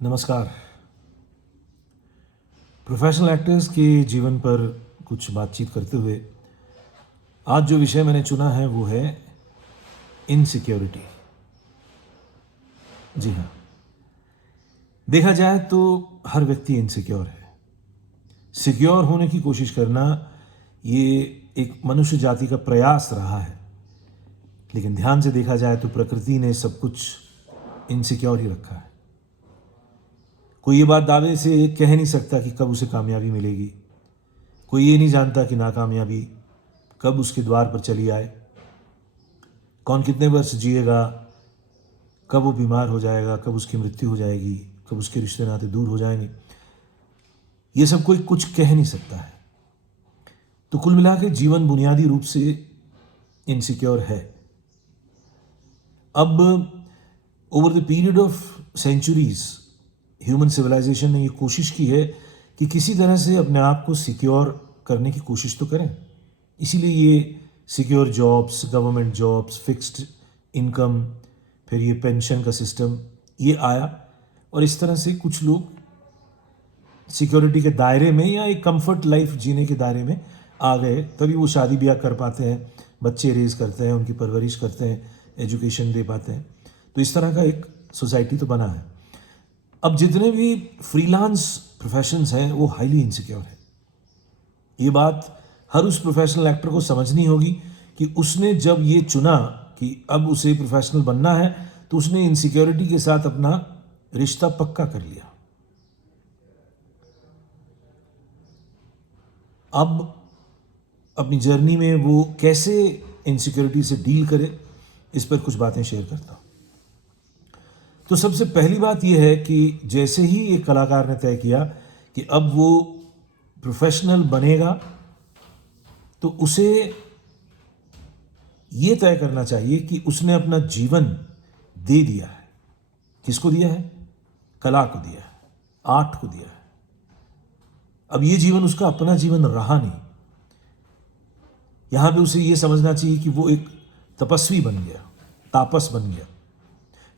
नमस्कार। Professional actors के जीवन पर कुछ बातचीत करते हुए आज जो विषय मैंने चुना है वो है इनसिक्योरिटी। जी हाँ, देखा जाए तो हर व्यक्ति इनसिक्योर है। सिक्योर होने की कोशिश करना ये एक मनुष्य जाति का प्रयास रहा है, लेकिन ध्यान से देखा जाए तो प्रकृति ने सब कुछ इनसिक्योर ही रखा है। कोई ये बात दावे से कह नहीं सकता कि कब उसे कामयाबी मिलेगी। कोई ये नहीं जानता कि नाकामयाबी कब उसके द्वार पर चली आए। कौन कितने वर्ष जिएगा, कब वो बीमार हो जाएगा, कब उसकी मृत्यु हो जाएगी, कब उसके रिश्ते नाते दूर हो जाएंगे, ये सब कोई कुछ कह नहीं सकता है। तो कुल मिला के जीवन बुनियादी रूप से इनसिक्योर है। अब over the period of centuries human civilisation ने ये कोशिश की है कि किसी तरह से अपने आप को सिक्योर करने की कोशिश तो करें। इसीलिए ये secure jobs, government jobs, fixed income, फिर ये पेंशन का सिस्टम ये आया और इस तरह से कुछ लोग सिक्योरिटी के दायरे में या एक कंफर्ट लाइफ जीने के दायरे में आ गए। तभी वो शादी ब्याह कर पाते हैं, बच्चे रेज करते हैं, उनकी परवरिश करते हैं, एजुकेशन दे पाते हैं। तो इस तरह का एक सोसाइटी तो बना है। अब जितने भी फ्रीलांस प्रोफेशंस हैं वो हाईली इनसिक्योर है। ये बात हर उस प्रोफेशनल एक्टर को समझनी होगी कि उसने जब ये चुना कि अब उसे प्रोफेशनल बनना है तो उसने इनसिक्योरिटी के साथ अपना रिश्ता पक्का कर लिया। अब अपनी जर्नी में वो कैसे इनसिक्योरिटी से डील करे, इस पर कुछ बातें शेयर करता हूँ। तो सबसे पहली बात यह है कि जैसे ही एक कलाकार ने तय किया कि अब वो प्रोफेशनल बनेगा तो उसे ये तय करना चाहिए कि उसने अपना जीवन दे दिया है। किसको दिया है? कला को दिया है, आर्ट को दिया है। अब ये जीवन उसका अपना जीवन रहा नहीं। यहां पे उसे ये समझना चाहिए कि वो एक तपस्वी बन गया, तापस बन गया।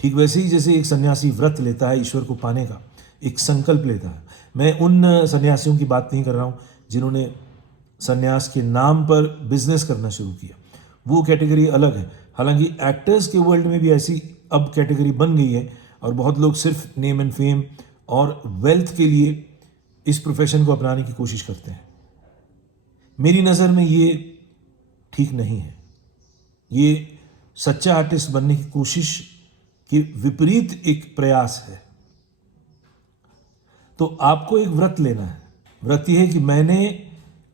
ठीक वैसे ही जैसे एक सन्यासी व्रत लेता है ईश्वर को पाने का, एक संकल्प लेता है। मैं उन सन्यासियों की बात नहीं कर रहा हूं जिन्होंने सन्यास के नाम पर बिजनेस करना शुरू किया, वो कैटेगरी अलग है। हालांकि एक्टर्स के वर्ल्ड में भी ऐसी अब कैटेगरी बन गई है और बहुत लोग सिर्फ नेम एंड फेम और वेल्थ के लिए इस प्रोफेशन को अपनाने की कोशिश करते हैं। मेरी नज़र में ये ठीक नहीं है। ये सच्चा आर्टिस्ट बनने की कोशिश के विपरीत एक प्रयास है। तो आपको एक व्रत लेना है। व्रत यह है कि मैंने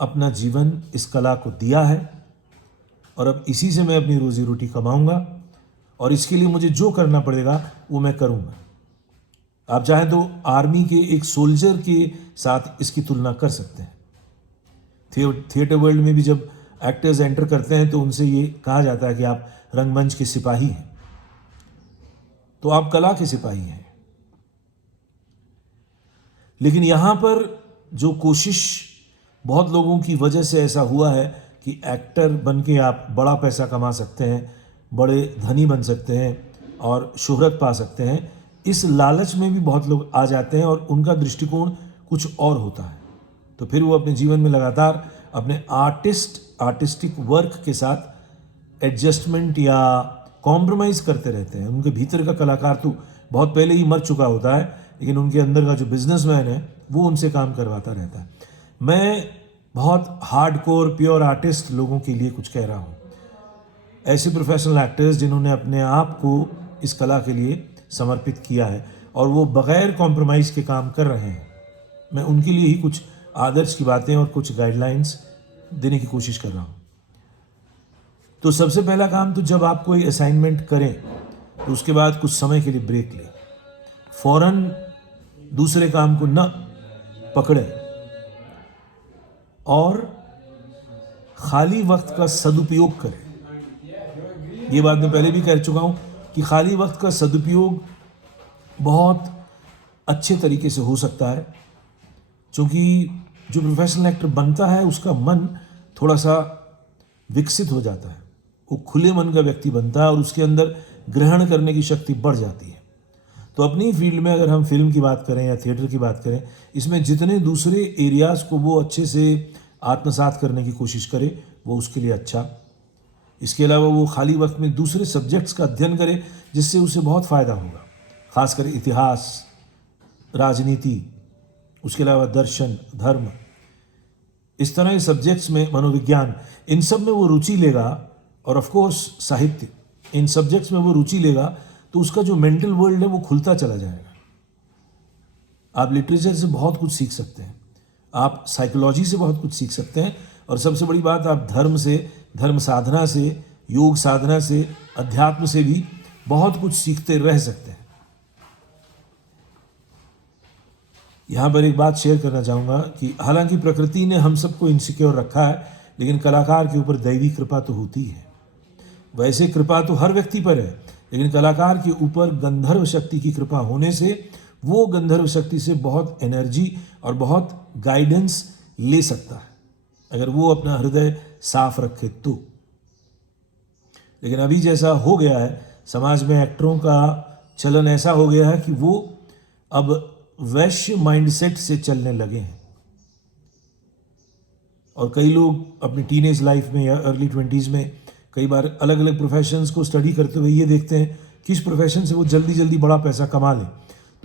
अपना जीवन इस कला को दिया है और अब इसी से मैं अपनी रोजी रोटी कमाऊंगा और इसके लिए मुझे जो करना पड़ेगा वो मैं करूंगा। आप चाहें तो आर्मी के एक सोल्जर के साथ इसकी तुलना कर सकते हैं। थिएटर वर्ल्ड में भी जब एक्टर्स एंटर करते हैं तो उनसे ये कहा जाता है कि आप रंगमंच के सिपाही हैं, तो आप कला के सिपाही हैं। लेकिन यहां पर जो कोशिश बहुत लोगों की वजह से ऐसा हुआ है कि एक्टर बन के आप बड़ा पैसा कमा सकते हैं, बड़े धनी बन सकते हैं और शोहरत पा सकते हैं, इस लालच में भी बहुत लोग आ जाते हैं और उनका दृष्टिकोण कुछ और होता है। तो फिर वो अपने जीवन में लगातार अपने आर्टिस्टिक वर्क के साथ एडजस्टमेंट या कॉम्प्रोमाइज़ करते रहते हैं। उनके भीतर का कलाकार तो बहुत पहले ही मर चुका होता है, लेकिन उनके अंदर का जो बिजनेसमैन है वो उनसे काम करवाता रहता है। मैं बहुत हार्डकोर प्योर आर्टिस्ट लोगों के लिए कुछ कह रहा हूँ, ऐसे प्रोफेशनल एक्टर्स जिन्होंने अपने आप को इस कला के लिए समर्पित किया है और वो बग़ैर कॉम्प्रोमाइज़ के काम कर रहे हैं। मैं उनके लिए ही कुछ आदर्श की बातें और कुछ गाइडलाइंस देने की कोशिश कर रहा हूँ। तो सबसे पहला काम, तो जब आप कोई असाइनमेंट करें तो उसके बाद कुछ समय के लिए ब्रेक लें। फौरन दूसरे काम को न पकड़ें और खाली वक्त का सदुपयोग करें। ये बात मैं पहले भी कह चुका हूं कि खाली वक्त का सदुपयोग बहुत अच्छे तरीके से हो सकता है, क्योंकि जो प्रोफेशनल एक्टर बनता है उसका मन थोड़ा सा विकसित हो जाता है। वो खुले मन का व्यक्ति बनता है और उसके अंदर ग्रहण करने की शक्ति बढ़ जाती है। तो अपनी फील्ड में अगर हम फिल्म की बात करें या थिएटर की बात करें, इसमें जितने दूसरे एरियाज़ को वो अच्छे से आत्मसात करने की कोशिश करे वो उसके लिए अच्छा। इसके अलावा वो खाली वक्त में दूसरे सब्जेक्ट्स का अध्ययन करे जिससे उसे बहुत फ़ायदा होगा, खासकर इतिहास, राजनीति, उसके अलावा दर्शन, धर्म, इस तरह के सब्जेक्ट्स में, मनोविज्ञान, इन सब में वो रुचि लेगा। और ऑफ कोर्स साहित्य, इन सब्जेक्ट्स में वो रुचि लेगा तो उसका जो मेंटल वर्ल्ड है वो खुलता चला जाएगा। आप लिटरेचर से बहुत कुछ सीख सकते हैं, आप साइकोलॉजी से बहुत कुछ सीख सकते हैं, और सबसे बड़ी बात आप धर्म से, धर्म साधना से, योग साधना से, अध्यात्म से भी बहुत कुछ सीखते रह सकते हैं। यहाँ पर एक बात शेयर करना चाहूँगा कि हालांकि प्रकृति ने हम सबको इनसिक्योर रखा है, लेकिन कलाकार के ऊपर दैवी कृपा तो होती है। वैसे कृपा तो हर व्यक्ति पर है, लेकिन कलाकार के ऊपर गंधर्व शक्ति की कृपा होने से वो गंधर्व शक्ति से बहुत एनर्जी और बहुत गाइडेंस ले सकता है, अगर वो अपना हृदय साफ रखे तो। लेकिन अभी जैसा हो गया है समाज में, एक्टरों का चलन ऐसा हो गया है कि वो अब वैश्य माइंडसेट से चलने लगे हैं, और कई लोग अपनी टीनेज लाइफ में या अर्ली 20s में कई बार अलग अलग प्रोफेशंस को स्टडी करते हुए ये देखते हैं किस प्रोफेशन से वो जल्दी जल्दी बड़ा पैसा कमा लें।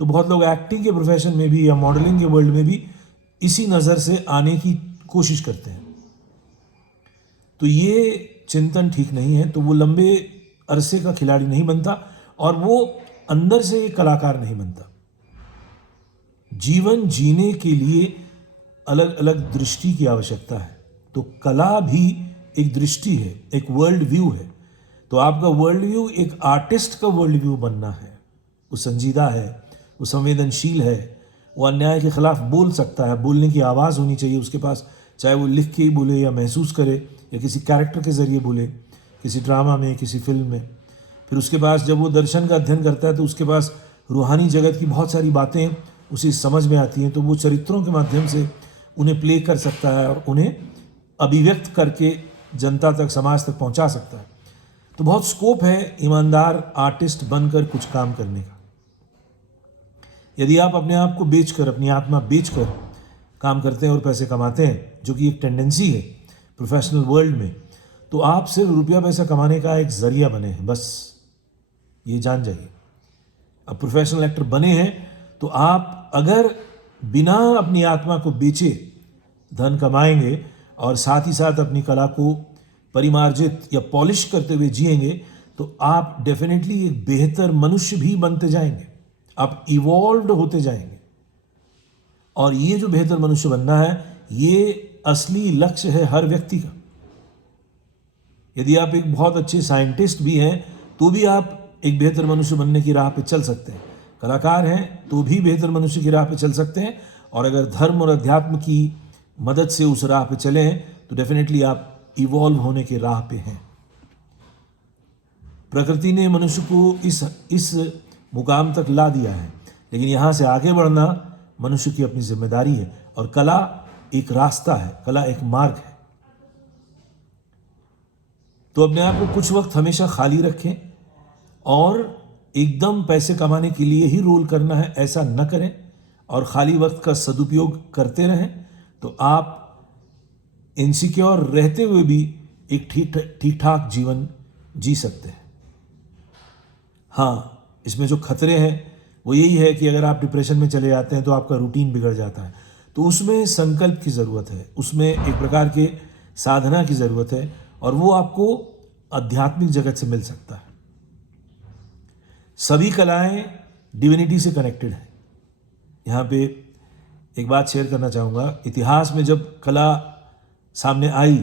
तो बहुत लोग एक्टिंग के प्रोफेशन में भी या मॉडलिंग के वर्ल्ड में भी इसी नज़र से आने की कोशिश करते हैं। तो ये चिंतन ठीक नहीं है। तो वो लंबे अरसे का खिलाड़ी नहीं बनता और वो अंदर से एक कलाकार नहीं बनता। जीवन जीने के लिए अलग अलग दृष्टि की आवश्यकता है। तो कला भी एक दृष्टि है, एक वर्ल्ड व्यू है। तो आपका वर्ल्ड व्यू एक आर्टिस्ट का वर्ल्ड व्यू बनना है। वो संजीदा है, वो संवेदनशील है, वो अन्याय के खिलाफ बोल सकता है, बोलने की आवाज़ होनी चाहिए उसके पास, चाहे वो लिख के ही बोले या महसूस करे या किसी कैरेक्टर के ज़रिए बोले, किसी ड्रामा में, किसी फिल्म में। फिर उसके पास जब वो दर्शन का अध्ययन करता है तो उसके पास रूहानी जगत की बहुत सारी बातें उसे समझ में आती हैं। तो वो चरित्रों के माध्यम से उन्हें प्ले कर सकता है और उन्हें अभिव्यक्त करके जनता तक, समाज तक पहुंचा सकता है। तो बहुत स्कोप है ईमानदार आर्टिस्ट बनकर कुछ काम करने का। यदि आप अपने आप को बेचकर, अपनी आत्मा बेचकर काम करते हैं और पैसे कमाते हैं, जो कि एक टेंडेंसी है प्रोफेशनल वर्ल्ड में, तो आप सिर्फ रुपया पैसा कमाने का एक जरिया बने हैं, बस ये जान जाइए। अब प्रोफेशनल एक्टर बने हैं तो आप अगर बिना अपनी आत्मा को बेचे धन कमाएंगे और साथ ही साथ अपनी कला को परिमार्जित या पॉलिश करते हुए जिएंगे, तो आप डेफिनेटली एक बेहतर मनुष्य भी बनते जाएंगे, आप इवॉल्व होते जाएंगे। और ये जो बेहतर मनुष्य बनना है, ये असली लक्ष्य है हर व्यक्ति का। यदि आप एक बहुत अच्छे साइंटिस्ट भी हैं तो भी आप एक बेहतर मनुष्य बनने की राह पे चल सकते हैं। कलाकार हैं तो भी बेहतर मनुष्य की राह पे चल सकते हैं। और अगर धर्म और अध्यात्म की मदद से उस राह पे चले हैं तो डेफिनेटली आप इवॉल्व होने के राह पे हैं। प्रकृति ने मनुष्य को इस मुकाम तक ला दिया है, लेकिन यहाँ से आगे बढ़ना मनुष्य की अपनी जिम्मेदारी है। और कला एक रास्ता है, कला एक मार्ग है। तो अपने आप को कुछ वक्त हमेशा खाली रखें और एकदम पैसे कमाने के लिए ही रोल करना है ऐसा न करें, और खाली वक्त का सदुपयोग करते रहें। तो आप इनसिक्योर रहते हुए भी एक ठीक ठाक जीवन जी सकते हैं। हाँ, इसमें जो खतरे हैं वो यही है कि अगर आप डिप्रेशन में चले जाते हैं तो आपका रूटीन बिगड़ जाता है। तो उसमें संकल्प की ज़रूरत है, उसमें एक प्रकार के साधना की ज़रूरत है, और वो आपको आध्यात्मिक जगत से मिल सकता है। सभी कलाएं डिविनिटी से कनेक्टेड हैं। यहाँ पे एक बात शेयर करना चाहूँगा। इतिहास में जब कला सामने आई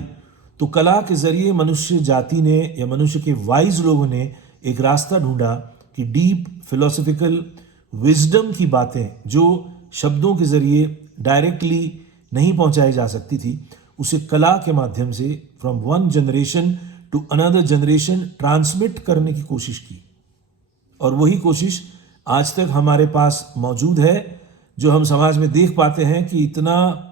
तो कला के ज़रिए मनुष्य जाति ने या मनुष्य के वाइज लोगों ने एक रास्ता ढूंढा कि डीप फिलोसॉफिकल विजडम की बातें जो शब्दों के ज़रिए डायरेक्टली नहीं पहुंचाई जा सकती थी, उसे कला के माध्यम से from one generation to another generation transmit करने की कोशिश की। और वही कोशिश आज तक हमारे पास मौजूद है, जो हम समाज में देख पाते हैं कि इतना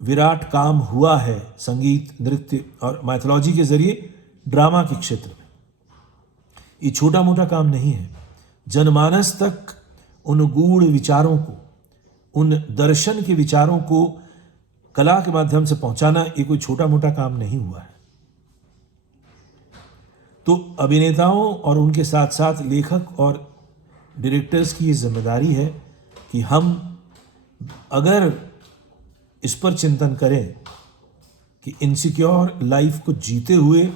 विराट काम हुआ है संगीत, नृत्य और माइथोलॉजी के जरिए ड्रामा के क्षेत्र में। ये छोटा मोटा काम नहीं है। जनमानस तक उन गूढ़ विचारों को, उन दर्शन के विचारों को कला के माध्यम से पहुंचाना ये कोई छोटा मोटा काम नहीं हुआ है। तो अभिनेताओं और उनके साथ साथ लेखक और डायरेक्टर्स की ये जिम्मेदारी है कि हम अगर इस पर चिंतन करें कि इनसिक्योर लाइफ को जीते हुए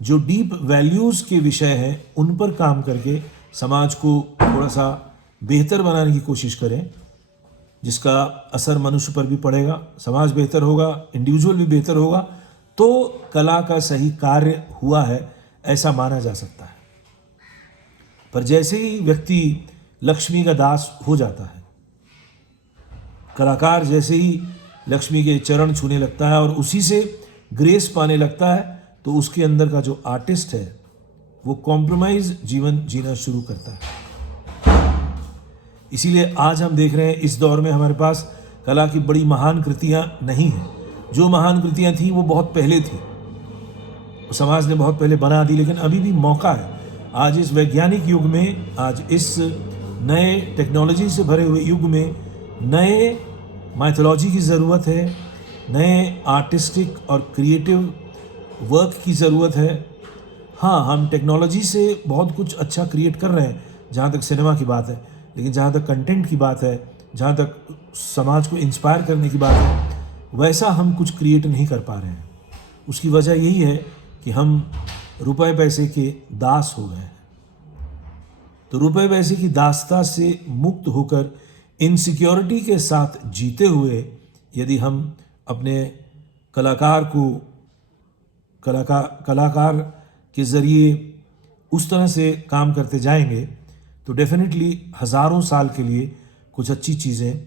जो डीप वैल्यूज़ के विषय हैं उन पर काम करके समाज को थोड़ा सा बेहतर बनाने की कोशिश करें, जिसका असर मनुष्य पर भी पड़ेगा, समाज बेहतर होगा, इंडिविजुअल भी बेहतर होगा, तो कला का सही कार्य हुआ है ऐसा माना जा सकता है। पर जैसे ही व्यक्ति लक्ष्मी का दास हो जाता है, कलाकार जैसे ही लक्ष्मी के चरण छूने लगता है और उसी से ग्रेस पाने लगता है, तो उसके अंदर का जो आर्टिस्ट है वो कॉम्प्रोमाइज जीवन जीना शुरू करता है। इसीलिए आज हम देख रहे हैं इस दौर में हमारे पास कला की बड़ी महान कृतियां नहीं हैं। जो महान कृतियां थी वो बहुत पहले थी, समाज ने बहुत पहले बना दी, लेकिन अभी भी मौका है। आज इस वैज्ञानिक युग में, आज इस नए टेक्नोलॉजी से भरे हुए युग में नए माइथोलॉजी की ज़रूरत है, नए आर्टिस्टिक और क्रिएटिव वर्क की ज़रूरत है। हाँ, हम टेक्नोलॉजी से बहुत कुछ अच्छा क्रिएट कर रहे हैं जहाँ तक सिनेमा की बात है, लेकिन जहाँ तक कंटेंट की बात है, जहाँ तक समाज को इंस्पायर करने की बात है, वैसा हम कुछ क्रिएट नहीं कर पा रहे हैं। उसकी वजह यही है कि हम रुपए पैसे के दास हो गए हैं। तो रुपए पैसे की दासता से मुक्त होकर इनसिक्योरिटी के साथ जीते हुए यदि हम अपने कलाकार को कलाकार के ज़रिए उस तरह से काम करते जाएंगे तो डेफिनेटली हज़ारों साल के लिए कुछ अच्छी चीज़ें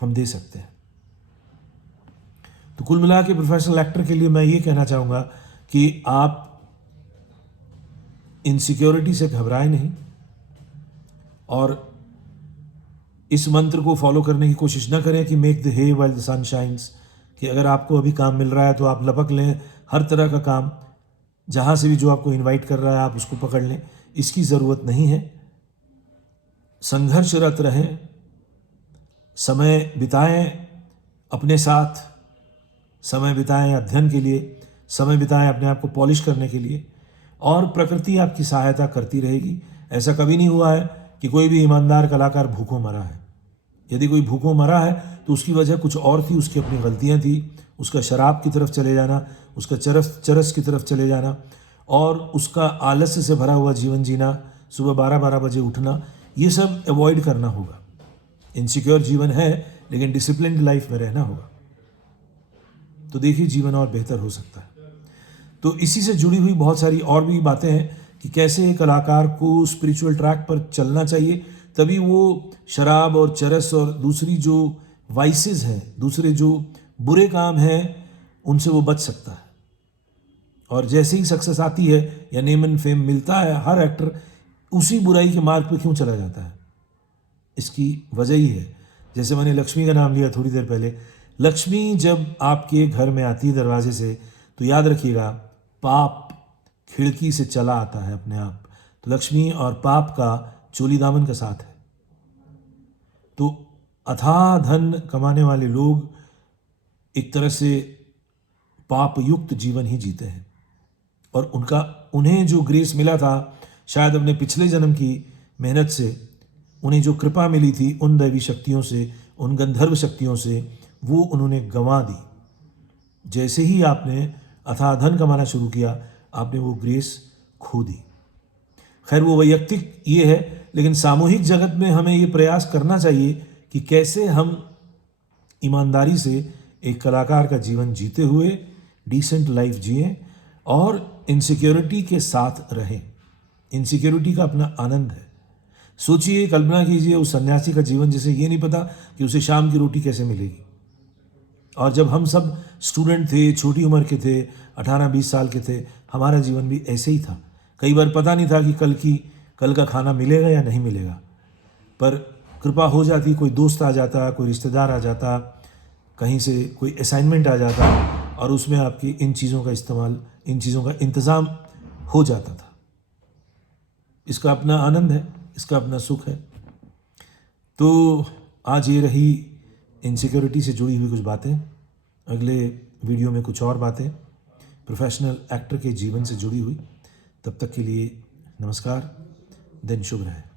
हम दे सकते हैं। तो कुल मिला के प्रोफेशनल एक्टर के लिए मैं ये कहना चाहूँगा कि आप इनसिक्योरिटी से घबराएं नहीं और इस मंत्र को फॉलो करने की कोशिश न करें कि make the hay while the sun shines, कि अगर आपको अभी काम मिल रहा है तो आप लपक लें हर तरह का काम, जहाँ से भी जो आपको इनवाइट कर रहा है आप उसको पकड़ लें। इसकी ज़रूरत नहीं है। संघर्षरत रहें, समय बिताएं अपने साथ, समय बिताएं अध्ययन के लिए, समय बिताएं अपने आप को पॉलिश करने के लिए, और प्रकृति आपकी सहायता करती रहेगी। ऐसा कभी नहीं हुआ है कि कोई भी ईमानदार कलाकार भूखों मरा है। यदि कोई भूखों मरा है तो उसकी वजह कुछ और थी, उसकी अपनी गलतियां थी, उसका शराब की तरफ चले जाना, उसका चरस की तरफ चले जाना और उसका आलस्य से भरा हुआ जीवन जीना, सुबह 12-12 बजे उठना, ये सब अवॉइड करना होगा। इनसिक्योर जीवन है लेकिन डिसिप्लिन्ड लाइफ में रहना होगा, तो देखिए जीवन और बेहतर हो सकता है। तो इसी से जुड़ी हुई बहुत सारी और भी बातें हैं कि कैसे कलाकार को स्पिरिचुअल ट्रैक पर चलना चाहिए, तभी वो शराब और चरस और दूसरी जो वाइसेस हैं, दूसरे जो बुरे काम हैं, उनसे वो बच सकता है। और जैसे ही सक्सेस आती है या नेम एंड फेम मिलता है, हर एक्टर उसी बुराई के मार्ग पर क्यों चला जाता है? इसकी वजह ही है, जैसे मैंने लक्ष्मी का नाम लिया थोड़ी देर पहले, लक्ष्मी जब आपके घर में आती है दरवाजे से, तो याद रखिएगा पाप खिड़की से चला आता है अपने आप। तो लक्ष्मी और पाप का चोली दामन का साथ है। तो अथाह धन कमाने वाले लोग एक तरह से पाप युक्त जीवन ही जीते हैं और उन्हें जो ग्रेस मिला था शायद अपने पिछले जन्म की मेहनत से, उन्हें जो कृपा मिली थी उन दैवी शक्तियों से, उन गंधर्व शक्तियों से, वो उन्होंने गंवा दी। जैसे ही आपने अथाह धन कमाना शुरू किया, आपने वो ग्रेस खो दी। खैर वो वैयक्तिक ये है, लेकिन सामूहिक जगत में हमें ये प्रयास करना चाहिए कि कैसे हम ईमानदारी से एक कलाकार का जीवन जीते हुए डिसेंट लाइफ जिएं और इनसिक्योरिटी के साथ रहें। इनसिक्योरिटी का अपना आनंद है। सोचिए, कल्पना कीजिए उस सन्यासी का जीवन जिसे ये नहीं पता कि उसे शाम की रोटी कैसे मिलेगी। और जब हम सब स्टूडेंट थे, छोटी उम्र के थे, 18-20 साल के थे, हमारा जीवन भी ऐसे ही था। कई बार पता नहीं था कि कल का खाना मिलेगा या नहीं मिलेगा, पर कृपा हो जाती, कोई दोस्त आ जाता, कोई रिश्तेदार आ जाता, कहीं से कोई असाइनमेंट आ जाता और उसमें आपकी इन चीज़ों का इस्तेमाल, इन चीज़ों का इंतज़ाम हो जाता था। इसका अपना आनंद है, इसका अपना सुख है। तो आज ये रही इनसिक्योरिटी से जुड़ी हुई कुछ बातें। अगले वीडियो में कुछ और बातें प्रोफेशनल एक्टर के जीवन से जुड़ी हुई। तब तक के लिए नमस्कार, दिन शुभ रहे।